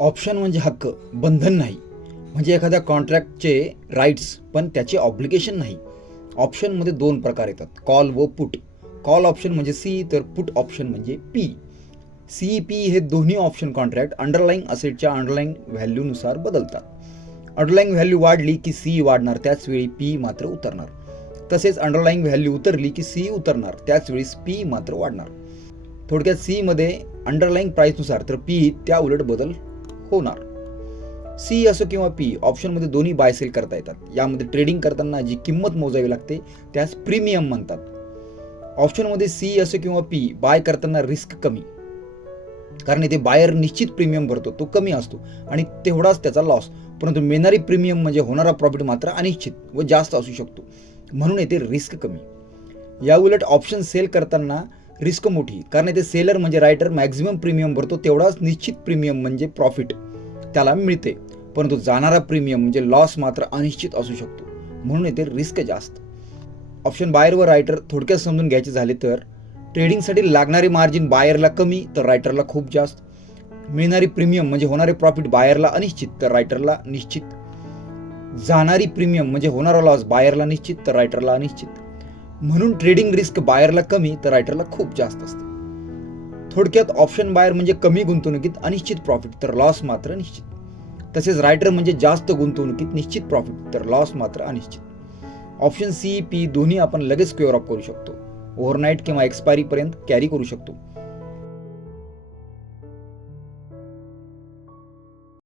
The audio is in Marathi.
ऑप्शन म्हणजे हक्क बंधन नाही. म्हणजे एखाद्या कॉन्ट्रॅक्टचे राईट्स पण त्याचे ऑब्लिगेशन नाही. ऑप्शनमध्ये दोन प्रकार येतात कॉल व पुट. कॉल ऑप्शन म्हणजे सी तर पुट ऑप्शन म्हणजे पी. सी पी हे दोन्ही ऑप्शन कॉन्ट्रॅक्ट अंडरलाईंग असेटच्या अंडरलाईंग व्हॅल्यूनुसार बदलतात. अंडरलाईंग व्हॅल्यू वाढली की सी वाढणार त्याचवेळी पी मात्र उतरणार. तसेच अंडरलाईंग व्हॅल्यू उतरली की सी उतरणार त्याचवेळीस पी मात्र वाढणार. थोडक्यात सीमध्ये अंडरलाईंग प्राईसनुसार तर पी त्या उलट बदल होणार. सी असो किंवा पी ऑप्शनमध्ये दोन्ही बाय सेल करता येतात. यामध्ये ट्रेडिंग करताना जी किंमत मोजावी लागते त्यास प्रीमियम म्हणतात. ऑप्शनमध्ये सी असो किंवा पी बाय करताना रिस्क कमी. कारण इथे बायर निश्चित प्रीमियम भरतो तो कमी असतो. आणि तेवढाच त्याचा लॉस परंतु मिळणारी प्रीमियम म्हणजे होणारा प्रॉफिट मात्र अनिश्चित व जास्त असू शकतो. म्हणून येथे रिस्क कमी. या उलट ऑप्शन सेल करताना रिस्क मोठी. कारण येथे सेलर म्हणजे रायटर मॅक्झिमम प्रीमियम भरतो तेवढाच निश्चित प्रीमियम म्हणजे प्रॉफिट त्याला मिळते. परंतु जाणारा प्रीमियम म्हणजे लॉस मात्र अनिश्चित असू शकतो. म्हणून येथे रिस्क जास्त. ऑप्शन बायर व रायटर थोडक्यात समजून घ्यायचे झाले तर ट्रेडिंगसाठी लागणारे मार्जिन बायरला कमी तर रायटरला खूप जास्त. मिळणारी प्रीमियम म्हणजे होणारे प्रॉफिट बायरला अनिश्चित तर रायटरला निश्चित. जाणारी प्रीमियम म्हणजे होणारा लॉस बायरला निश्चित तर रायटरला अनिश्चित. म्हणून ट्रेडिंग रिस्क बायरला कमी तर रायटरला खूप जास्त असते. थोडक्यात ऑप्शन बायर म्हणजे कमी गुंतवणुकीत अनिश्चित प्रॉफिट तर लॉस मात्र निश्चित. तसेच रायटर म्हणजे जास्त गुंतवणुकीत निश्चित प्रॉफिट तर लॉस मात्र अनिश्चित. ऑप्शन सी पी दोन्ही आपण लगेच क्युअर ऑफ करू शकतो. ओव्हरनाईट किंवा एक्सपायरीपर्यंत कॅरी करू शकतो.